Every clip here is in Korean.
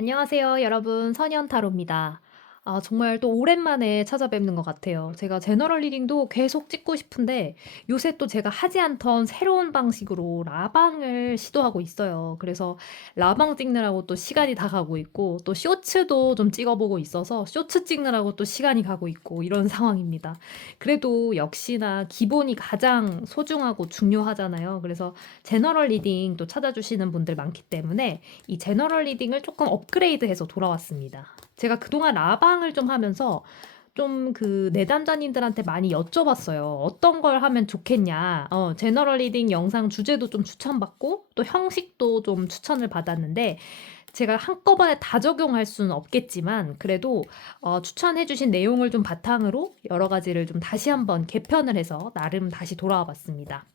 안녕하세요, 여러분. 선현타로입니다. 정말 또 오랜만에 찾아뵙는 것 같아요. 제가 제너럴 리딩도 계속 찍고 싶은데 요새 또 제가 하지 않던 새로운 방식으로 라방을 시도하고 있어요. 그래서 라방 찍느라고 또 시간이 다 가고 있고 또 쇼츠도 좀 찍어보고 있어서 쇼츠 찍느라고 또 시간이 가고 있고 이런 상황입니다. 그래도 역시나 기본이 가장 소중하고 중요하잖아요. 그래서 제너럴 리딩 또 찾아주시는 분들 많기 때문에 이 제너럴 리딩을 조금 업그레이드해서 돌아왔습니다. 제가 그동안 라방을 좀 하면서 좀 그 내담자님들한테 많이 여쭤봤어요. 어떤 걸 하면 좋겠냐. 제너럴 리딩 영상 주제도 좀 추천받고 또 형식도 좀 추천을 받았는데 제가 한꺼번에 다 적용할 수는 없겠지만 그래도 추천해주신 내용을 좀 바탕으로 여러 가지를 좀 다시 한번 개편을 해서 나름 다시 돌아와 봤습니다.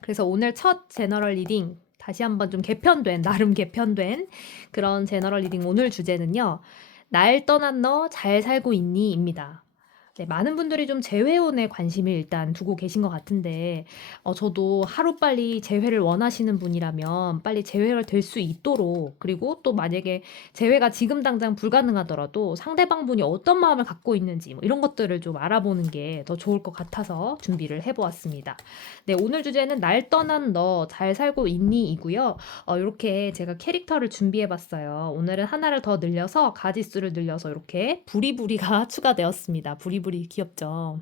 그래서 오늘 첫 제너럴 리딩 다시 한번 좀 개편된 나름 개편된 그런 제너럴 리딩 오늘 주제는요. 날 떠난 너 잘 살고 있니?입니다. 네, 많은 분들이 좀 재회원에 관심을 일단 두고 계신 것 같은데 저도 하루빨리 재회를 원하시는 분이라면 빨리 재회가 될 수 있도록 그리고 또 만약에 재회가 지금 당장 불가능하더라도 상대방분이 어떤 마음을 갖고 있는지 뭐 이런 것들을 좀 알아보는 게 더 좋을 것 같아서 준비를 해보았습니다. 네, 오늘 주제는 날 떠난 너 잘 살고 있니?이고요. 이렇게 제가 캐릭터를 준비해봤어요. 오늘은 하나를 더 늘려서 가지수를 늘려서 이렇게 부리부리가 추가되었습니다. 부리부리 귀엽죠?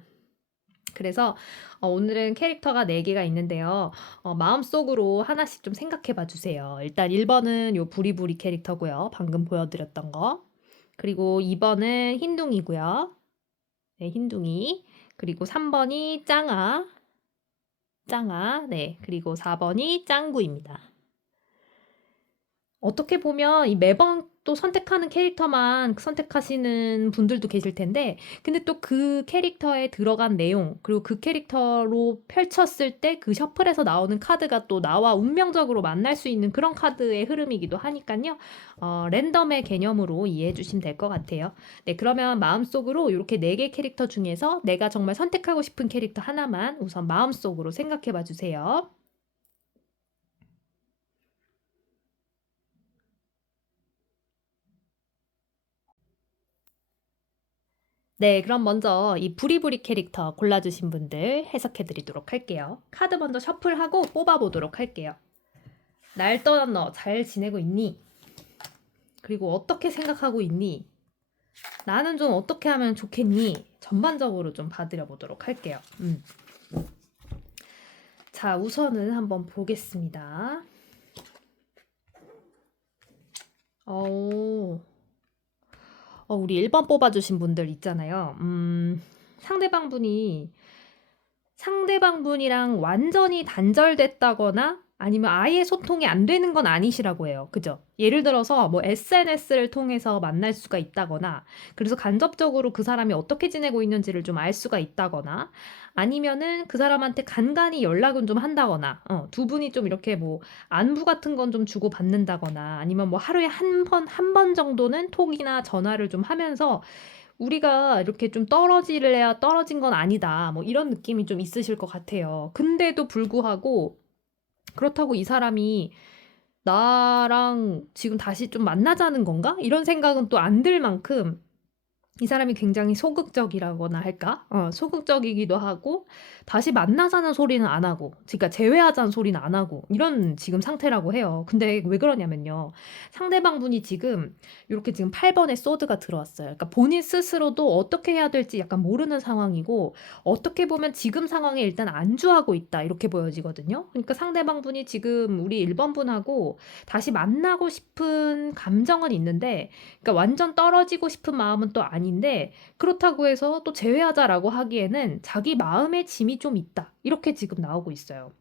그래서 오늘은 캐릭터가 4개가 있는데요. 마음속으로 하나씩 좀 생각해 봐 주세요. 일단 1번은 요 부리부리 캐릭터고요. 방금 보여드렸던 거. 그리고 2번은 흰둥이고요. 네, 흰둥이. 그리고 3번이 짱아. 짱아. 네. 그리고 4번이 짱구입니다. 어떻게 보면 이 매번 또 선택하는 캐릭터만 선택하시는 분들도 계실 텐데, 근데 또 그 캐릭터에 들어간 내용, 그리고 그 캐릭터로 펼쳤을 때 그 셔플에서 나오는 카드가 또 나와 운명적으로 만날 수 있는 그런 카드의 흐름이기도 하니까요. 랜덤의 개념으로 이해해 주시면 될 것 같아요. 네, 그러면 마음속으로 이렇게 4개 캐릭터 중에서 내가 정말 선택하고 싶은 캐릭터 하나만 우선 마음속으로 생각해 봐 주세요. 네, 그럼 먼저 이 부리부리 캐릭터 골라주신 분들 해석해 드리도록 할게요. 카드 먼저 셔플하고 뽑아보도록 할게요. 날 떠난 너 잘 지내고 있니? 그리고 어떻게 생각하고 있니? 나는 좀 어떻게 하면 좋겠니? 전반적으로 좀 봐드려 보도록 할게요. 자, 우선은 한번 보겠습니다. 어, 우리 1번 뽑아주신 분들 있잖아요. 상대방분이 상대방분이랑 완전히 단절됐다거나 아니면 아예 소통이 안 되는 건 아니시라고 해요. 그죠? 예를 들어서 뭐 SNS를 통해서 만날 수가 있다거나 그래서 간접적으로 그 사람이 어떻게 지내고 있는지를 좀 알 수가 있다거나 아니면은 그 사람한테 간간히 연락은 좀 한다거나 두 분이 좀 이렇게 뭐 안부 같은 건 좀 주고 받는다거나 아니면 뭐 하루에 한 번 정도는 톡이나 전화를 좀 하면서 우리가 이렇게 좀 떨어질래야 떨어진 건 아니다. 뭐 이런 느낌이 좀 있으실 것 같아요. 근데도 불구하고 그렇다고 이 사람이 나랑 지금 다시 좀 만나자는 건가? 이런 생각은 또 안 들 만큼 이 사람이 굉장히 소극적이라거나 할까? 소극적이기도 하고, 다시 만나자는 소리는 안 하고, 그러니까 재회하자는 소리는 안 하고, 이런 지금 상태라고 해요. 근데 왜 그러냐면요. 상대방 분이 지금, 이렇게 지금 8번에 소드가 들어왔어요. 그러니까 본인 스스로도 어떻게 해야 될지 약간 모르는 상황이고, 어떻게 보면 지금 상황에 일단 안주하고 있다. 이렇게 보여지거든요. 그러니까 상대방 분이 지금 우리 1번 분하고 다시 만나고 싶은 감정은 있는데, 그러니까 완전 떨어지고 싶은 마음은 또 아닌데 그렇다고 해서 또 제외하자라고 하기에는 자기 마음의 짐이 좀 있다. 이렇게 지금 나오고 있어요.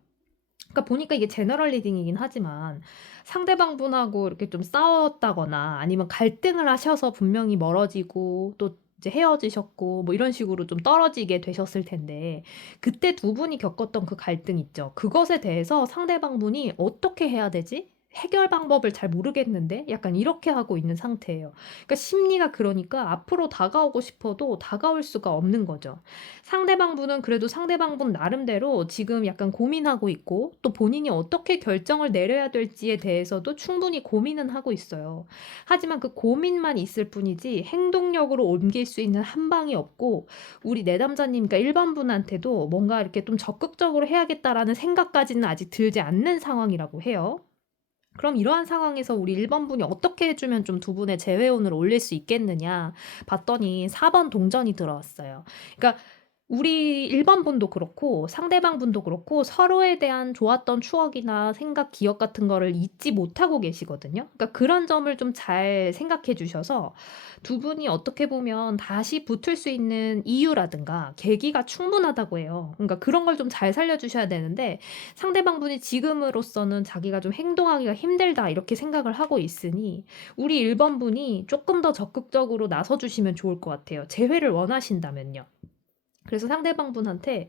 그러니까 보니까 이게 제너럴 리딩이긴 하지만 상대방 분하고 이렇게 좀 싸웠다거나 아니면 갈등을 하셔서 분명히 멀어지고 또 이제 헤어지셨고 뭐 이런 식으로 좀 떨어지게 되셨을 텐데 그때 두 분이 겪었던 그 갈등 있죠. 그것에 대해서 상대방 분이 어떻게 해야 되지? 해결 방법을 잘 모르겠는데 약간 이렇게 하고 있는 상태예요. 그러니까 심리가 그러니까 앞으로 다가오고 싶어도 다가올 수가 없는 거죠. 상대방분은 그래도 상대방분 나름대로 지금 약간 고민하고 있고 또 본인이 어떻게 결정을 내려야 될지에 대해서도 충분히 고민은 하고 있어요. 하지만 그 고민만 있을 뿐이지 행동력으로 옮길 수 있는 한 방이 없고 우리 내담자님, 그러니까 1번 분한테도 뭔가 이렇게 좀 적극적으로 해야겠다라는 생각까지는 아직 들지 않는 상황이라고 해요. 그럼 이러한 상황에서 우리 1번 분이 어떻게 해주면 좀 두 분의 재회원을 올릴 수 있겠느냐 봤더니 4번 동전이 들어왔어요. 그러니까 우리 1번 분도 그렇고 상대방 분도 그렇고 서로에 대한 좋았던 추억이나 생각, 기억 같은 거를 잊지 못하고 계시거든요. 그러니까 그런 점을 좀 잘 생각해 주셔서 두 분이 어떻게 보면 다시 붙을 수 있는 이유라든가 계기가 충분하다고 해요. 그러니까 그런 걸 좀 잘 살려주셔야 되는데 상대방 분이 지금으로서는 자기가 좀 행동하기가 힘들다 이렇게 생각을 하고 있으니 우리 1번 분이 조금 더 적극적으로 나서주시면 좋을 것 같아요. 재회를 원하신다면요. 그래서 상대방 분한테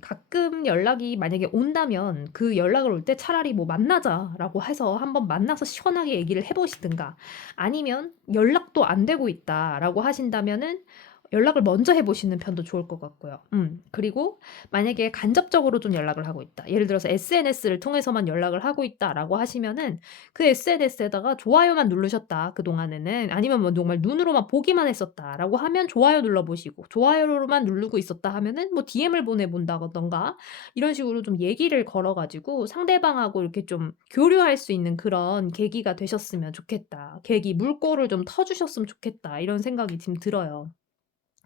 가끔 연락이 만약에 온다면 그 연락을 올 때 차라리 뭐 만나자라고 해서 한번 만나서 시원하게 얘기를 해보시든가 아니면 연락도 안 되고 있다라고 하신다면은 연락을 먼저 해보시는 편도 좋을 것 같고요. 그리고 만약에 간접적으로 좀 연락을 하고 있다. 예를 들어서 SNS를 통해서만 연락을 하고 있다라고 하시면은 그 SNS에다가 좋아요만 누르셨다. 그동안에는 아니면 뭐 정말 눈으로만 보기만 했었다라고 하면 좋아요 눌러보시고 좋아요로만 누르고 있었다 하면은 뭐 DM을 보내본다던가 이런 식으로 좀 얘기를 걸어가지고 상대방하고 이렇게 좀 교류할 수 있는 그런 계기가 되셨으면 좋겠다. 계기, 물꼬를 좀 터주셨으면 좋겠다. 이런 생각이 지금 들어요.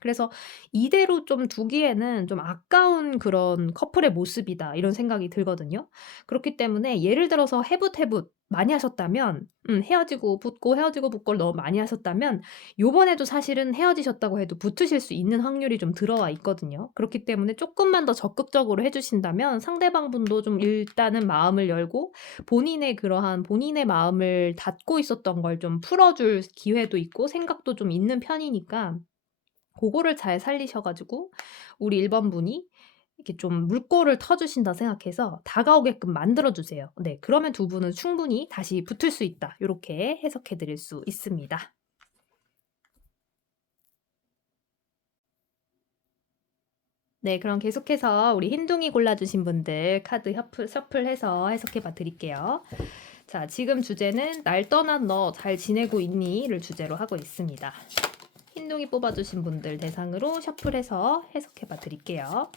그래서 '이대로 좀 두기에는 좀 아까운 그런 커플의 모습이다.' 이런 생각이 들거든요. 그렇기 때문에 예를 들어서 해붓해붓 많이 하셨다면 헤어지고 붙고 헤어지고 붙고를 너무 많이 하셨다면 요번에도 사실은 헤어지셨다고 해도 붙으실 수 있는 확률이 좀 들어와 있거든요. 그렇기 때문에 쪼끔만 더 적극적으로 해 주신다면 상대방 분도 좀 일단은 마음을 열고 본인의 마음을 닫고 있었던 걸 좀 풀어줄 기회도 있고 생각도 좀 있는 편이니까 고거를 잘 살리셔 가지고 우리 1번 분이 이렇게 좀 물꼬를 터주신다 생각해서 다가오게끔 만들어 주세요. 네. 그러면 두 분은 충분히 다시 붙을 수 있다. 요렇게 해석해 드릴 수 있습니다. 네. 그럼 계속해서 우리 흰둥이 골라 주신 분들 카드 셔플해서 해석해 봐 드릴게요. 자, 지금 주제는 "날 떠난 너 잘 지내고 있니?"를 주제로 하고 있습니다. 흰둥이 뽑아 주신 분들 대상으로 셔플해서 해석해 봐 드릴게요.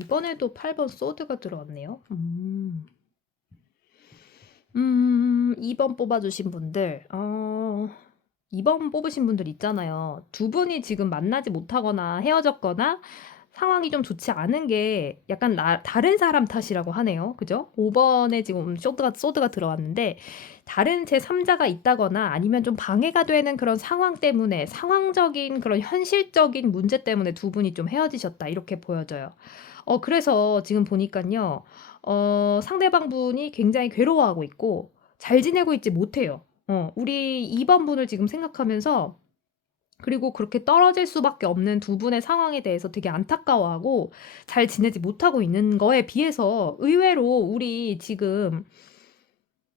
이번에도 8번 소드가 들어왔네요. 2번 뽑아주신 분들, 2번 뽑으신 분들 있잖아요. 두 분이 지금 만나지 못하거나 헤어졌거나 상황이 좀 좋지 않은 게 약간 다른 사람 탓이라고 하네요. 그죠? 5번에 지금 소드가 들어왔는데, 다른 제3자가 있다거나 아니면 좀 방해가 되는 그런 상황 때문에, 상황적인 그런 현실적인 문제 때문에 두 분이 좀 헤어지셨다. 이렇게 보여져요. 그래서 지금 보니깐요. 상대방 분이 굉장히 괴로워하고 있고 잘 지내고 있지 못해요. 우리 2번 분을 지금 생각하면서 그리고 그렇게 떨어질 수밖에 없는 두 분의 상황에 대해서 되게 안타까워하고 잘 지내지 못하고 있는 거에 비해서 의외로 우리 지금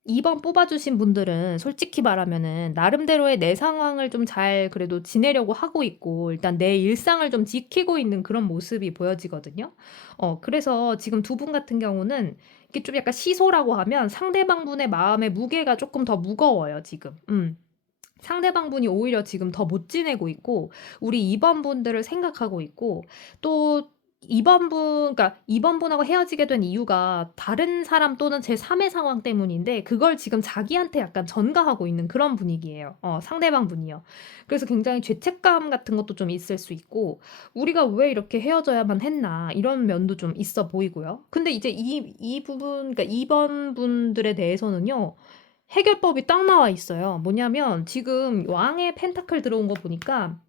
2번 뽑아주신 분들은 솔직히 말하면은 나름대로의 내 상황을 좀 잘 그래도 지내려고 하고 있고 일단 내 일상을 좀 지키고 있는 그런 모습이 보여지거든요. 그래서 지금 두 분 같은 경우는 이게 좀 약간 시소라고 하면 상대방 분의 마음의 무게가 조금 더 무거워요, 지금. 상대방 분이 오히려 지금 더 못 지내고 있고 우리 2번 분들을 생각하고 있고 또 2번 분하고 헤어지게 된 이유가 다른 사람 또는 제3의 상황 때문인데 그걸 지금 자기한테 약간 전가하고 있는 그런 분위기예요. 상대방 분이요. 그래서 굉장히 죄책감 같은 것도 좀 있을 수 있고 우리가 왜 이렇게 헤어져야만 했나 이런 면도 좀 있어 보이고요. 근데 이제 이 부분, 그러니까 2번 분들에 대해서는요. 해결법이 딱 나와 있어요. 뭐냐면 지금 왕의 펜타클 들어온 거 보니까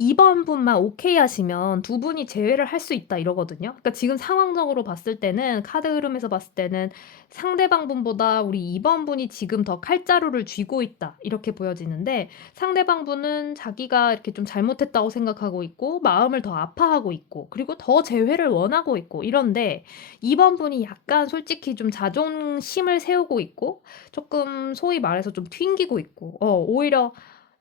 2번 분만 오케이 하시면 두 분이 제외를 할 수 있다 이러거든요. 그러니까 지금 상황적으로 봤을 때는 카드 흐름에서 봤을 때는 상대방 분보다 우리 2번 분이 지금 더 칼자루를 쥐고 있다 이렇게 보여지는데 상대방 분은 자기가 이렇게 좀 잘못했다고 생각하고 있고 마음을 더 아파하고 있고 그리고 더 재회를 원하고 있고 이런데 2번 분이 약간 솔직히 좀 자존심을 세우고 있고 조금 소위 말해서 좀 튕기고 있고 오히려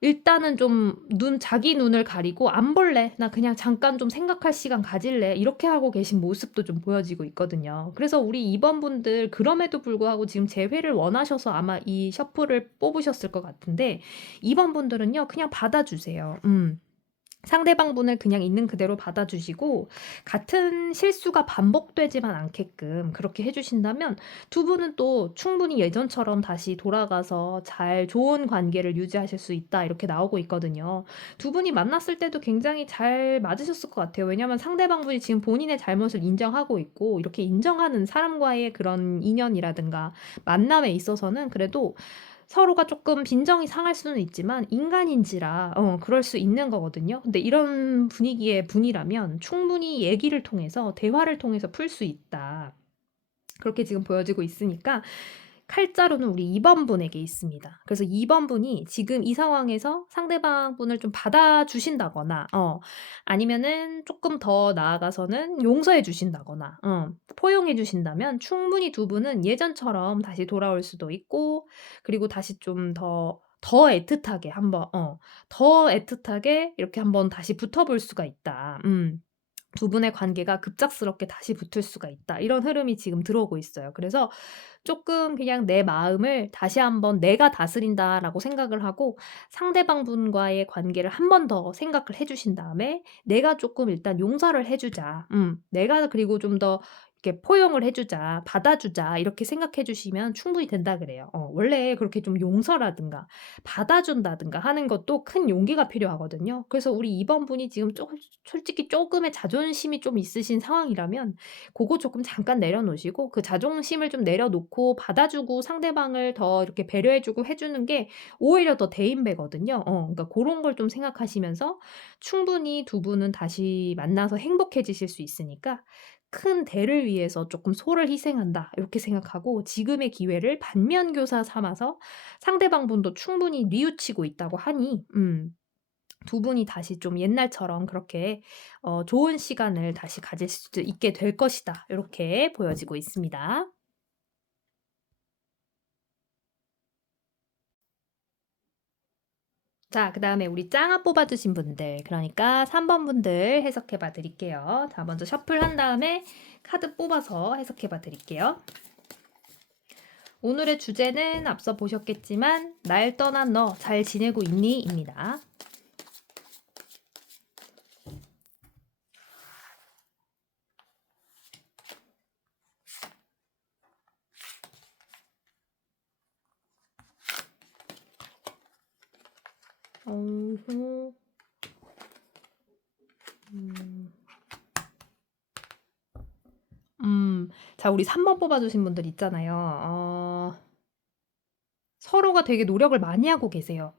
일단은 좀 자기 눈을 가리고 '안 볼래. 나 그냥 잠깐 좀 생각할 시간 가질래.' 이렇게 하고 계신 모습도 좀 보여지고 있거든요. 그래서 우리 2번 분들 그럼에도 불구하고 지금 재회를 원하셔서 아마 이 셔플을 뽑으셨을 것 같은데 2번 분들은요 그냥 받아주세요. 상대방 분을 그냥 있는 그대로 받아주시고 같은 실수가 반복되지만 않게끔 그렇게 해 주신다면 두 분은 또 충분히 예전처럼 다시 돌아가서 잘 좋은 관계를 유지하실 수 있다 이렇게 나오고 있거든요. 두 분이 만났을 때도 굉장히 잘 맞으셨을 것 같아요. 왜냐하면 상대방 분이 지금 본인의 잘못을 인정하고 있고 이렇게 인정하는 사람과의 그런 인연이라든가 만남에 있어서는 그래도 서로가 조금 빈정이 상할 수는 있지만 인간인지라 그럴 수 있는 거거든요. 근데 이런 분위기의 분이라면 충분히 얘기를 통해서 대화를 통해서 풀 수 있다. 그렇게 지금 보여지고 있으니까 칼자루는 우리 2번 분에게 있습니다. 그래서 2번 분이 지금 이 상황에서 상대방 분을 좀 받아주신다거나 아니면은 조금 더 나아가서는 용서해 주신다거나 포용해 주신다면 충분히 두 분은 예전처럼 다시 돌아올 수도 있고 그리고 다시 좀 더 애틋하게 한번 더 애틋하게 이렇게 한번 다시 붙어볼 수가 있다. 두 분의 관계가 급작스럽게 다시 붙을 수가 있다. 이런 흐름이 지금 들어오고 있어요. 그래서 조금 그냥 내 마음을 다시 한번 '내가 다스린다.'라고 생각을 하고 상대방 분과의 관계를 한 번 더 생각을 해 주신 다음에 '내가 조금 일단 용서를 해 주자. 내가 그리고 좀 더 이렇게 포용을 해 주자. 받아주자.' 이렇게 생각해 주시면 충분히 된다 그래요. 원래 그렇게 좀 용서라든가 받아준다든가 하는 것도 큰 용기가 필요하거든요. 그래서 우리 2번 분이 지금 쪼금 솔직히 쪼금의 자존심이 좀 있으신 상황이라면 고거 조금 잠깐 내려놓으시고 그 자존심을 좀 내려놓고 받아주고 상대방을 더 이렇게 배려해 주고 해 주는 게 오히려 더 대인배거든요. 그러니까 고런 걸 좀 생각하시면서 충분히 두 분은 다시 만나서 행복해지실 수 있으니까 '큰 대를 위해서 쪼끔 소를 희생한다.' 이렇게 생각하고 지금의 기회를 반면교사 삼아서 상대방 분도 충분히 뉘우치고 있다고 하니 두 분이 다시 좀 옛날처럼 그렇게 '좋은 시간을 다시 가질 수 있게 될 것이다.' 요렇게 보여지고 있습니다. 자 그다음에 우리 짱아 뽑아 주신 분들 그러니까 3번 분들 해석해 봐 드릴게요. 자 먼저 셔플한 다음에 카드 뽑아서 해석해 봐 드릴게요. 오늘의 주제는 앞서 보셨겠지만 "날 떠난 너 잘 지내고 있니?" 입니다. 어후. 음. 자 우리 3번 뽑아 주신 분들 있잖아요. 서로가 되게 노력을 많이 하고 계세요.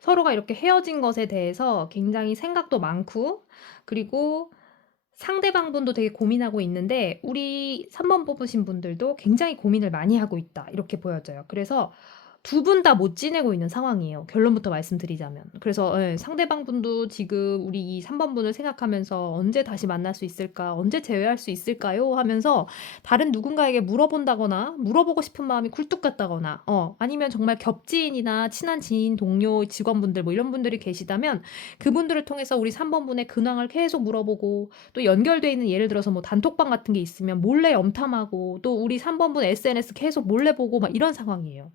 서로가 이렇게 헤어진 것에 대해서 굉장히 생각도 많고 그리고 상대방 분도 되게 고민하고 있는데 우리 3번 뽑으신 분들도 굉장히 고민을 많이 하고 있다. 이렇게 보여져요. 그래서 두 분 다 못 지내고 있는 상황이에요, 결론부터 말씀드리자면. 그래서 예 상대방 분도 지금 우리 이 3번 분을 생각하면서 '언제 다시 만날 수 있을까? 언제 재회할 수 있을까요?' 하면서 다른 누군가에게 물어본다거나 물어보고 싶은 마음이 굴뚝 같다거나 아니면 정말 겹지인이나 친한 지인, 동료, 직원분들 뭐 이런 분들이 계시다면 그분들을 통해서 우리 3번 분의 근황을 계속 물어보고 또 연결돼 있는 예를 들어서 뭐 단톡방 같은 게 있으면 몰래 염탐하고 또 우리 3번 분 SNS 계속 몰래 보고 막 이런 상황이에요.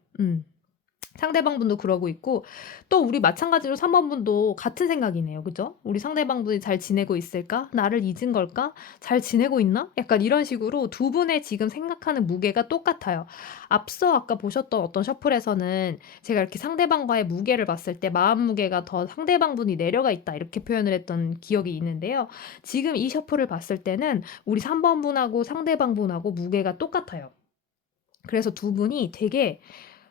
상대방 분도 그러고 있고 또 우리 마찬가지로 3번 분도 같은 생각이네요. 그죠? '우리 상대방 분이 잘 지내고 있을까? 나를 잊은 걸까? 잘 지내고 있나?' 약간 이런 식으로 두 분의 지금 생각하는 무게가 똑같아요. 앞서 아까 보셨던 어떤 셔플에서는 제가 이렇게 상대방과의 무게를 봤을 때 "마음 무게가 더 상대방 분이 내려가 있다." 이렇게 표현을 했던 기억이 있는데요. 지금 이 셔플을 봤을 때는 우리 3번 분하고 상대방 분하고 무게가 똑같아요. 그래서 두 분이 되게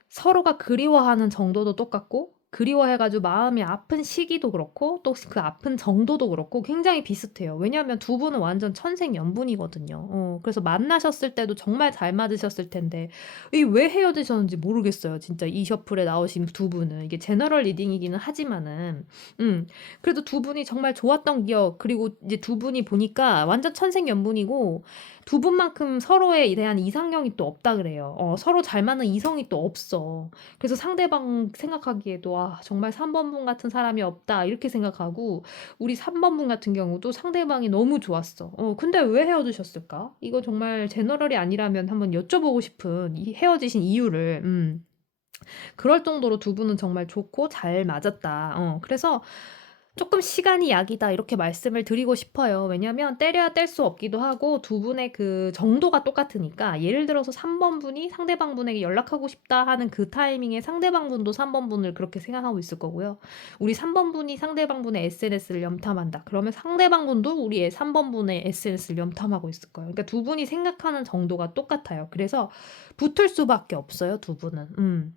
서로가 그리워하는 정도도 똑같고 그리워해 가지고 마음이 아픈 시기도 그렇고 또 그 아픈 정도도 그렇고 굉장히 비슷해요. 왜냐하면 두 분은 완전 천생연분이거든요. 그래서 만나셨을 때도 정말 잘 맞으셨을 텐데 이 왜 헤어지셨는지 모르겠어요. 진짜 이 셔플에 나오신 두 분은. 이게 제너럴 리딩이기는 하지만은 음 그래도 두 분이 정말 좋았던 기억 그리고 이제 두 분이 보니까 완전 천생연분이고 두 분만큼 서로에 대한 이상형이 또 없다 그래요. 서로 잘 맞는 이성이 또 없어. 그래서 상대방 생각하기에도 '아 정말 3 번분 같은 사람이 없다.' 이렇게 생각하고 우리 3 번분 같은 경우도 상대방이 너무 좋았어. 근데 왜 헤어지셨을까? 이거 정말 제너럴이 아니라면 한번 여쭤보고 싶은 이 헤어지신 이유를. 그럴 정도로 두 분은 정말 좋고 잘 맞았다. 그래서 조금 시간이 약이다 이렇게 말씀을 드리고 싶어요. 왜냐면 때려야 뗄 수 없기도 하고 두 분의 그 정도가 똑같으니까 예를 들어서 3 번분이 상대방 분에게 연락하고 싶다 하는 그 타이밍에 상대방 분도 3 번분을 그렇게 생각하고 있을 거고요. 우리 3 번분이 상대방 분의 SNS를 염탐한다. 그러면 상대방 분도 우리의 3 번분의 SNS를 염탐하고 있을 거예요. 그러니까 두 분이 생각하는 정도가 똑같아요. 그래서 붙을 수밖에 없어요, 두 분은.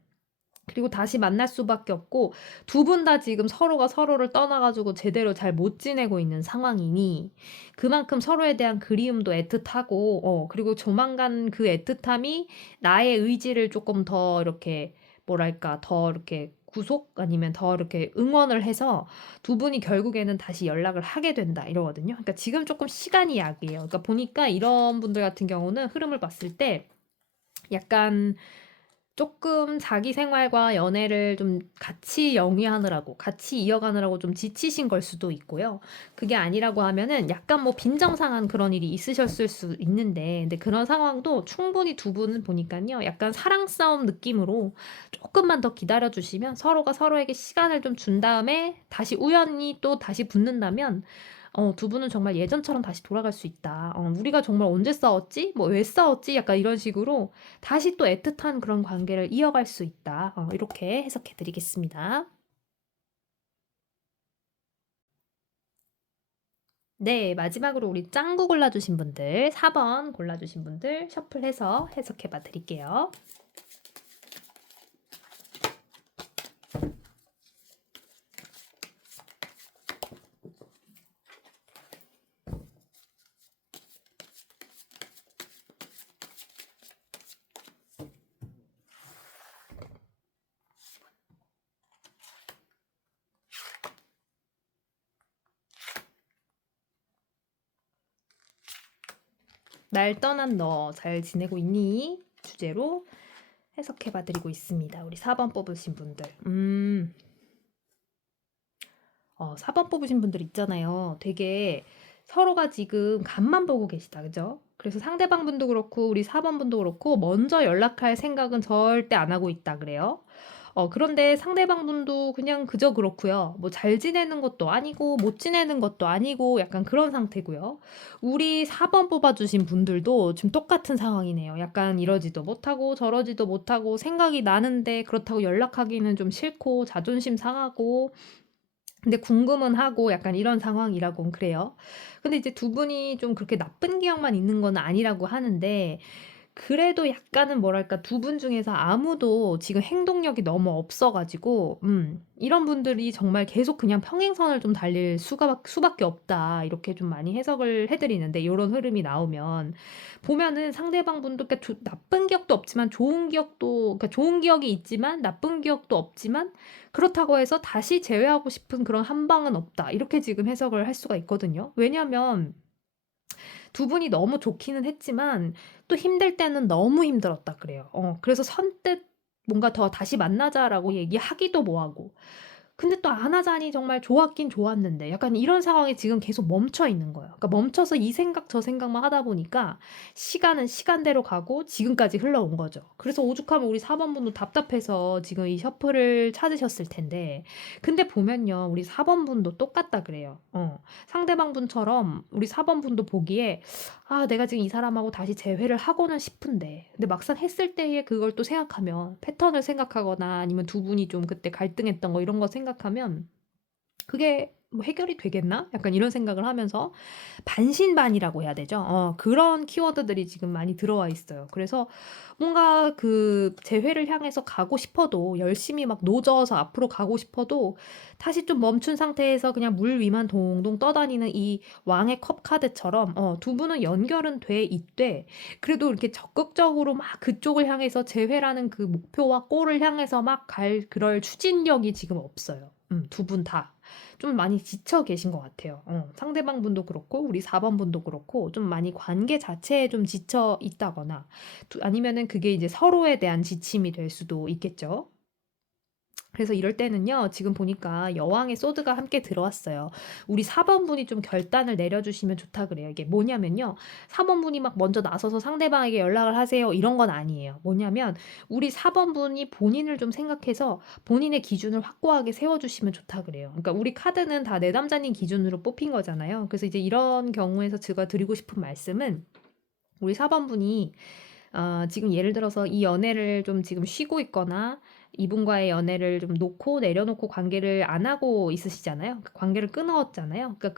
그리고 다시 만날 수밖에 없고 두 분 다 지금 서로가 서로를 떠나 가지고 제대로 잘 못 지내고 있는 상황이니 그만큼 서로에 대한 그리움도 애틋하고 그리고 조만간 그 애틋함이 나의 의지를 조금 더 이렇게 뭐랄까 더 이렇게 구속 아니면 더 이렇게 응원을 해서 두 분이 결국에는 다시 연락을 하게 된다 이러거든요. 그러니까 지금 조금 시간이 약이에요. 그러니까 보니까 이런 분들 같은 경우는 흐름을 봤을 때 약간 조금 자기 생활과 연애를 좀 같이 영위하느라고 같이 이어가느라고 좀 지치신 걸 수도 있고요. 그게 아니라고 하면은 약간 뭐 빈정상한 그런 일이 있으셨을 수 있는데 근데 그런 상황도 충분히 두 분은 보니깐요. 약간 사랑 싸움 느낌으로 쪼끔만 더 기다려 주시면 서로가 서로에게 시간을 좀 준 다음에 다시 우연히 또 다시 붙는다면 두 분은 정말 예전처럼 다시 돌아갈 수 있다. '우리가 정말 언제 싸웠지? 뭐 왜 싸웠지?' 약간 이런 식으로 다시 또 애틋한 그런 관계를 이어갈 수 있다. 이렇게 해석해 드리겠습니다. 네, 마지막으로 우리 짱구 골라주신 분들, 4번 골라주신 분들 셔플해서 해석해 봐 드릴게요. 날 떠난 너 잘 지내고 있니? 주제로 해석해 봐 드리고 있습니다. 우리 4번 뽑으신 분들. 4번 뽑으신 분들 있잖아요. 되게 서로가 지금 간만 보고 계시다. 그죠? 그래서 상대방 분도 그렇고 우리 4번 분도 그렇고 먼저 연락할 생각은 절대 안 하고 있다 그래요. 그런데 상대방 분도 그냥 그저 그렇고요. 뭐 잘 지내는 것도 아니고 못 지내는 것도 아니고 약간 그런 상태고요. 우리 4번 뽑아주신 분들도 지금 똑같은 상황이네요. 약간 이러지도 못하고 저러지도 못하고 생각이 나는데 그렇다고 연락하기는 좀 싫고 자존심 상하고 근데 궁금은 하고 약간 이런 상황이라곤 그래요. 근데 이제 두 분이 좀 그렇게 나쁜 기억만 있는 건 아니라고 하는데 그래도 약간은 뭐랄까 두 분 중에서 아무도 지금 행동력이 너무 없어 가지고 이런 분들이 정말 계속 그냥 평행선을 좀 달릴 수밖에 없다. 이렇게 좀 많이 해석을 해 드리는데 요런 흐름이 나오면 보면은 상대방 분도 그러니까 나쁜 기억도 없지만 좋은 기억도 그러니까 좋은 기억이 있지만 나쁜 기억도 없지만 그렇다고 해서 다시 재회하고 싶은 그런 한방은 없다. 이렇게 지금 해석을 할 수가 있거든요. 왜냐면 두 분이 너무 좋기는 했지만 또 힘들 때는 너무 힘들었다 그래요. 그래서 선뜻 뭔가 더 "다시 만나자."라고 얘기하기도 뭐하고 근데 또 안 하자니 정말 좋았긴 좋았는데 약간 이런 상황이 지금 계속 멈춰 있는 거예요. 그러니까 멈춰서 이 생각 저 생각만 하다 보니까 시간은 시간대로 가고 지금까지 흘러온 거죠. 그래서 오죽하면 우리 4번 분도 답답해서 지금 이 셔플을 찾으셨을 텐데 근데 보면요. 우리 4번 분도 똑같다 그래요. 상대방 분처럼 우리 4번 분도 보기에 '아 내가 지금 이 사람하고 다시 재회를 하고는 싶은데' 근데 막상 했을 때의 그걸 또 생각하면 패턴을 생각하거나 아니면 두 분이 좀 그때 갈등했던 거 이런 거 생각하면 그게 뭐 해결이 되겠나? 약간 이런 생각을 하면서 반신반의라고 해야 되죠. 그런 키워드들이 지금 많이 들어와 있어요. 그래서 뭔가 그 재회를 향해서 가고 싶어도 열심히 막 노져서 앞으로 가고 싶어도 다시 좀 멈춘 상태에서 그냥 물 위만 동동 떠다니는 이 왕의 컵 카드처럼 두 분은 연결은 돼 있되 그래도 이렇게 적극적으로 막 그쪽을 향해서 재회라는 그 목표와 골을 향해서 막 갈 그럴 추진력이 지금 없어요. 두 분 다. 좀 많이 지쳐 계신 것 같아요. 상대방 분도 그렇고 우리 4번 분도 그렇고 좀 많이 관계 자체에 좀 지쳐 있다거나 아니면은 그게 이제 서로에 대한 지침이 될 수도 있겠죠. 그래서 이럴 때는요, 지금 보니까 여왕의 소드가 함께 들어왔어요. 우리 4번 분이 좀 결단을 내려주시면 좋다 그래요. 이게 뭐냐면요. 4번 분이 막 먼저 나서서 상대방에게 연락을 하세요. 이런 건 아니에요. 뭐냐면, 우리 4번 분이 본인을 좀 생각해서 본인의 기준을 확고하게 세워주시면 좋다 그래요. 그러니까 우리 카드는 다 내담자님 기준으로 뽑힌 거잖아요. 그래서 이제 이런 경우에서 제가 드리고 싶은 말씀은, 우리 4번 분이 지금 예를 들어서 이 연애를 좀 지금 쉬고 있거나 이분과의 연애를 좀 놓고 내려놓고 관계를 안 하고 있으시잖아요. 그 관계를 끊었잖아요. 그러니까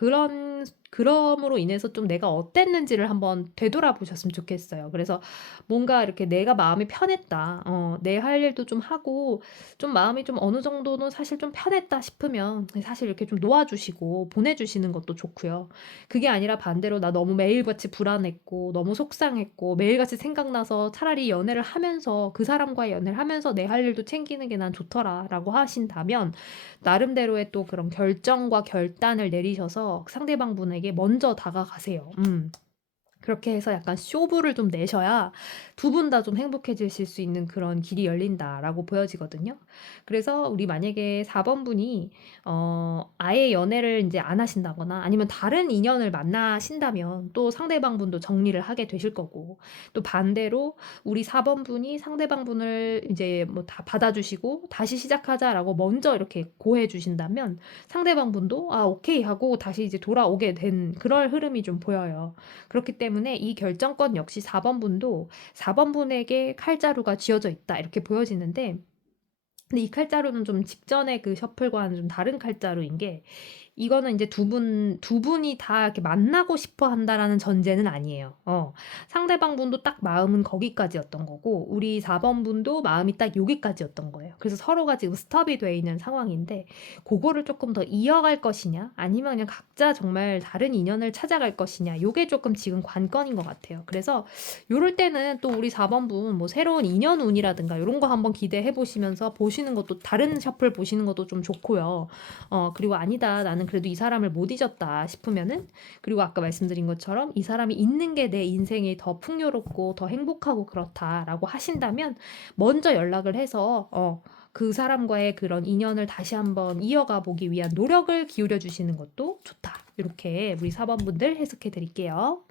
그럼으로 인해서 좀 내가 어땠는지를 한번 되돌아보셨으면 좋겠어요. 그래서 뭔가 이렇게 내가 마음이 편했다. 내 할 일도 좀 하고 좀 마음이 좀 어느 정도는 사실 좀 편했다 싶으면 사실 이렇게 좀 놓아주시고 보내주시는 것도 좋고요. 그게 아니라 반대로 나 너무 매일같이 불안했고 너무 속상했고 매일같이 생각나서 차라리 연애를 하면서 그 사람과의 연애를 하면서 내 할 일도 챙기는 게 난 좋더라라고 하신다면 나름대로의 또 그런 결정과 결단을 내리셔서 상대방 분에게 먼저 다가가세요. 그렇게 해서 약간 쇼부를 좀 내셔야 두 분 다 좀 행복해지실 수 있는 그런 길이 열린다라고 보여지거든요. 그래서 우리 만약에 4번 분이 아예 연애를 이제 안 하신다거나 아니면 다른 인연을 만나신다면 또 상대방 분도 정리를 하게 되실 거고 또 반대로 우리 4번 분이 상대방 분을 이제 뭐 다 받아주시고 다시 시작하자라고 먼저 이렇게 고해 주신다면 상대방 분도 아 오케이 하고 다시 이제 돌아오게 된 그럴 흐름이 좀 보여요. 그렇기 때문에 이 결정권 역시 4번 분도 4번 분에게 칼자루가 쥐어져 있다 이렇게 보여지는데 근데 이 칼자루는 좀 직전의 그 셔플과는 좀 다른 칼자루인 게 이거는 이제 두 분이 다 이렇게 만나고 싶어 한다라는 전제는 아니에요. 상대방 분도 딱 마음은 거기까지였던 거고, 우리 4번 분도 마음이 딱 여기까지였던 거예요. 그래서 서로가 지금 스톱이 돼 있는 상황인데, 그거를 조금 더 이어갈 것이냐, 아니면 그냥 각자 정말 다른 인연을 찾아갈 것이냐, 요게 조금 지금 관건인 것 같아요. 그래서 요럴 때는 또 우리 4번 분 뭐 새로운 인연 운이라든가 이런 거 한번 기대해 보시면서 보시는 것도 다른 셔플 보시는 것도 좀 좋고요. 그리고 아니다. 나는 그래도 이 사람을 못 잊었다 싶으면은 그리고 아까 말씀드린 것처럼 이 사람이 있는 게 내 인생이 더 풍요롭고 더 행복하고 그렇다라고 하신다면 먼저 연락을 해서 그 사람과의 그런 인연을 다시 한번 이어가 보기 위한 노력을 기울여 주시는 것도 좋다. 이렇게 우리 4번 분들 해석해 드릴게요.